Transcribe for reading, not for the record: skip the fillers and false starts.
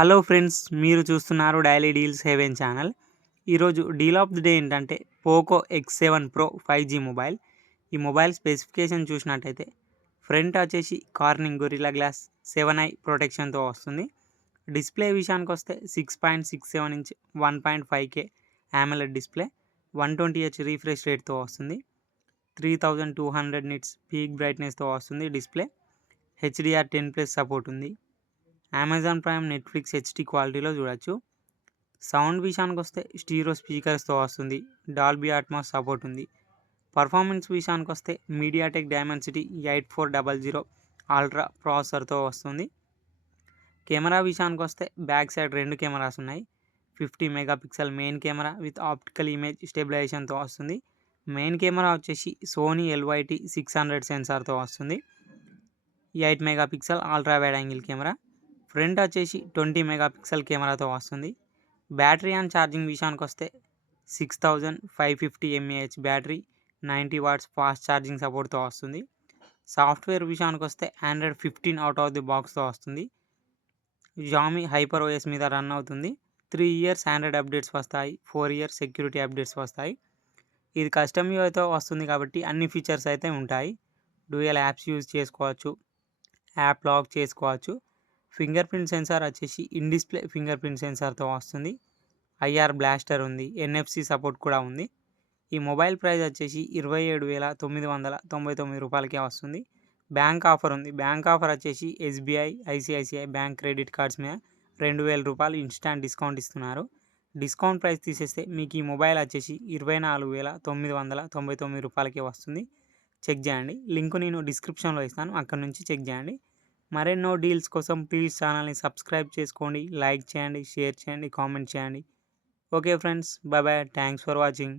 Hello friends, మీరు చూస్తున్నారు daily deals heaven channel. ఈరోజు డీల్ ఆఫ్ ది డే ఏంటంటే Poco X7 Pro 5G mobile. ఈ మొబైల్ స్పెసిఫికేషన్ చూసినట్టయితే ఫ్రంట్ వచ్చేసి కార్నింగ్ గొరిల్లా గ్లాస్ 7i ప్రొటెక్షన్తో వస్తుంది. డిస్ప్లే విషయానికి వస్తే 6.67 inch 1.5K AMOLED display, 120Hz refresh రేట్తో వస్తుంది. 3200 నిట్స్ పీక్ బ్రైట్నెస్తో వస్తుంది. డిస్ప్లే HDR10+ సపోర్ట్ ఉంది. అమెజాన్ ప్రైమ్, నెట్ఫ్లిక్స్ హెచ్డి క్వాలిటీలో చూడొచ్చు. సౌండ్ విషయానికి వస్తే స్టీరియో స్పీకర్స్తో వస్తుంది. డాల్బీ అట్మాస్ సపోర్ట్ ఉంది. పర్ఫార్మెన్స్ విషయానికి వస్తే మీడియాటెక్ డైమెన్సిటీ 8400 అల్ట్రా ప్రాసెసర్తో వస్తుంది. కెమెరా విషయానికి వస్తే బ్యాక్ సైడ్ 2 కెమెరాస్ ఉన్నాయి. 50 megapixel main camera with optical image స్టెబిలైజేషన్తో వస్తుంది. మెయిన్ కెమెరా వచ్చేసి సోనీ LYT 600 సెన్సార్తో వస్తుంది. 8 megapixel ultra wide angle camera. Front వచ్చేసి 20 మెగాపిక్సెల్ కెమెరాతో వస్తుంది. బ్యాటరీ అండ్ ఛార్జింగ్ విషయానికి వస్తే 6550 mAh battery, 90 watts fast charging సపోర్ట్తో వస్తుంది. సాఫ్ట్వేర్ విషయానికి వస్తే Android 15 అవుట్ ఆఫ్ ది బాక్స్తో వస్తుంది. Xiaomi HyperOS మీద రన్ అవుతుంది. 3 ఇయర్స్ ఆండ్రాయిడ్ అప్డేట్స్ వస్తాయి. 4 ఇయర్స్ సెక్యూరిటీ అప్డేట్స్ వస్తాయి. ఇది కస్టమ్ యూఐతో వస్తుంది కాబట్టి అన్ని ఫీచర్స్ అయితే ఉంటాయి. డ్యూయల్ యాప్స్ యూజ్ చేసుకోవచ్చు, యాప్ లాక్ చేసుకోవచ్చు. ఫింగర్ ప్రింట్ సెన్సార్ వచ్చేసి ఇన్ డిస్ప్లే ఫింగర్ ప్రింట్ సెన్సార్తో వస్తుంది. IR బ్లాస్టర్ ఉంది. NFC సపోర్ట్ కూడా ఉంది. ఈ మొబైల్ ప్రైస్ వచ్చేసి 27,999 రూపాయలకే వస్తుంది. బ్యాంక్ ఆఫర్ ఉంది. బ్యాంక్ ఆఫర్ వచ్చేసి SBI, ICICI bank credit cards మీద 2000 రూపాయలు ఇన్స్టాంట్ డిస్కౌంట్ ఇస్తున్నారు. డిస్కౌంట్ ప్రైస్ తీసేస్తే మీకు ఈ మొబైల్ వచ్చేసి 24,999 రూపాయలకే వస్తుంది. చెక్ చేయండి. లింక్ నేను డిస్క్రిప్షన్లో ఇస్తాను, అక్కడ నుంచి చెక్ చేయండి. మరెన్నో డీల్స్ కోసం ప్లీజ్ ఛానల్ని సబ్స్క్రైబ్ చేసుకోండి, లైక్ చేయండి, షేర్ చేయండి, కామెంట్ చేయండి. Okay friends, bye bye, thanks for watching.